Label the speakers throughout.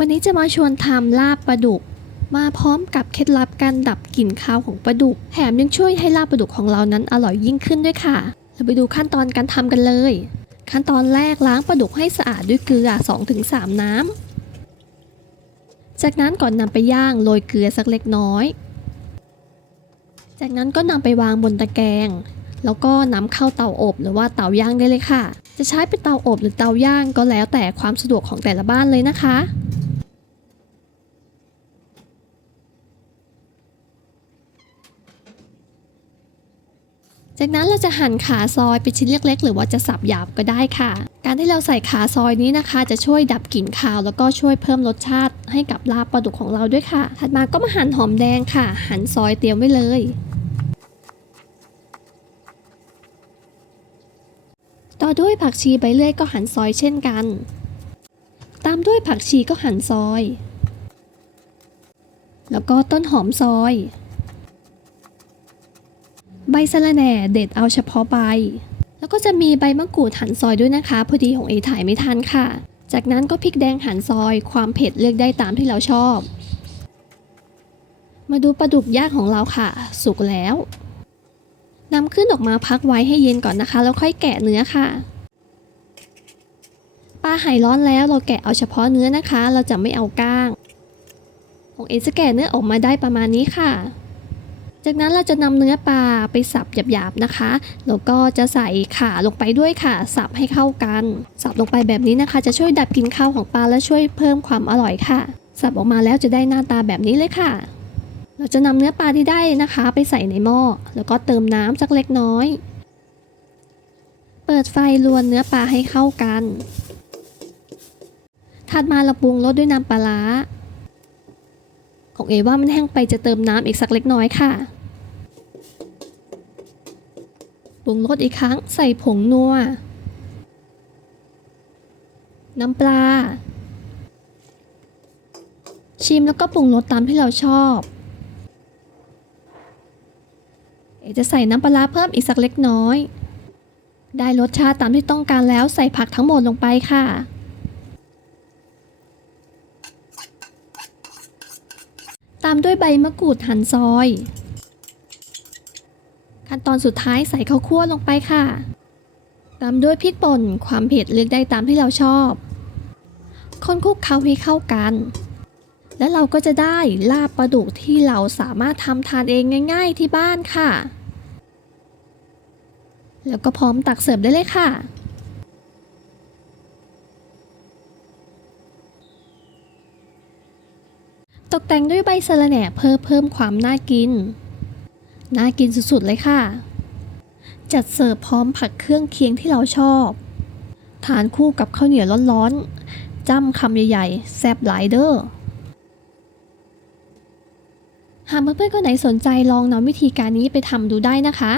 Speaker 1: วันนี้จะมาชวนทำลาบปลาดุก มาพร้อมกับเคล็ดลับการดับกลิ่นคาวของปลาดุก แถมยังช่วยให้ลาบปลาดุกของเรานั้นอร่อยยิ่งขึ้นด้วยค่ะ เราไปดูขั้นตอนการทำกันเลย ขั้นตอนแรกล้างปลาดุกให้สะอาดด้วยเกลือ 2-3 น้ำ จากนั้นก่อนนำไปย่างโรยเกลือสักเล็กน้อย จากนั้นก็นำไปวางบนตะแกรงแล้วก็นำเข้าเตาอบหรือว่าเตาย่างได้เลยค่ะ จะใช้เป็นเตาอบหรือเตาย่างก็แล้วแต่ความสะดวกของแต่ละบ้านเลยนะคะ จากนั้นเราจะหั่นขาซอยเป็นชิ้นเล็ก ๆ หรือว่าจะสับหยาบก็ได้ค่ะ การที่เราใส่ขาซอยนี้นะคะ จะช่วยดับกลิ่นคาว แล้วก็ช่วยเพิ่มรสชาติให้กับลาบปลาดุกของเราด้วยค่ะ ถัดมาก็มาหั่นหอมแดงค่ะ หั่นซอยเตรียมไว้เลยต่อด้วยผักชีใบเลื่อยก็หั่นซอยเช่นกัน ตามด้วยผักชีก็หั่นซอย แล้วก็ต้นหอมซอย ใบสะระแหน่เด็ดเอาเฉพาะใบ แล้วก็จะมีใบมะกรูดหั่นซอยด้วยนะคะ พอดีของเอถ่ายไม่ทันค่ะ จากนั้นก็พริกแดงหั่นซอย ความเผ็ดเลือกได้ตามที่เราชอบ มาดูปลาดุกย่างของเราค่ะ สุกแล้วนำขึ้นออกมาพักไว้ให้เย็นก่อนนะคะ แล้วค่อยแกะเนื้อค่ะปลาหายร้อนแล้วเราแกะเอาเฉพาะเนื้อนะคะ เราจะไม่เอาก้างของเอจะแกะเนื้อออกมาได้ประมาณนี้ค่ะ จากนั้นเราจะนำเนื้อปลาไปสับหยาบๆนะคะ แล้วก็จะใส่ข่าลงไปด้วยค่ะ สับให้เข้ากัน สับลงไปแบบนี้นะคะ จะช่วยดับกลิ่นคาวของปลาและช่วยเพิ่มความอร่อยค่ะ สับออกมาแล้วจะได้หน้าตาแบบนี้เลยค่ะ เราจะนำเนื้อปลาที่ได้นะคะ ไปใส่ในหม้อ แล้วก็เติมน้ำสักเล็กน้อย เปิดไฟลวนเนื้อปลาให้เข้ากันถัดมาเราปรุงรสด้วยน้ำปลาร้าของเอว่ามันแห้งไปจะเติมน้ำอีกสักเล็กน้อยค่ะ ปรุงรสอีกครั้งใส่ผงนัว น้ำปลา ชิมแล้วก็ปรุงรสตามที่เราชอบเอจะใส่น้ำปลาร้าเพิ่มอีกสักเล็กน้อย ได้รสชาติตามที่ต้องการแล้วใส่ผักทั้งหมดลงไปค่ะตามด้วยใบมะกรูดหั่นซอย ขั้นตอนสุดท้ายใส่ข้าวคั่วลงไปค่ะ ตามด้วยพริกป่นความเผ็ดเลือกได้ตามที่เราชอบ คนคลุกเคล้าให้เข้ากัน แล้วเราก็จะได้ลาบปลาดุกที่เราสามารถทำทานเองง่าย ๆ ที่บ้านค่ะ แล้วก็พร้อมตักเสิร์ฟได้เลยค่ะตกแต่งด้วยใบสะระแหน่เพื่อเพิ่มความน่ากิน น่ากินสุดๆเลยค่ะ จัดเสิร์ฟพร้อมผักเครื่องเคียงที่เราชอบ ทานคู่กับข้าวเหนียวร้อนๆ จ้ำคำใหญ่ๆ แซ่บหลายเด้อหากเพื่อนๆคนไหนสนใจลองนำวิธีการนี้ไปทำดูได้นะคะ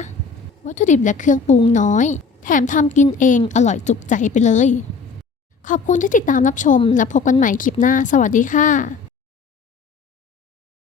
Speaker 1: วัตถุดิบและเครื่องปรุงน้อย แถมทำกินเองอร่อยจุกใจไปเลย ขอบคุณที่ติดตามรับชมและพบกันใหม่คลิปหน้า สวัสดีค่ะ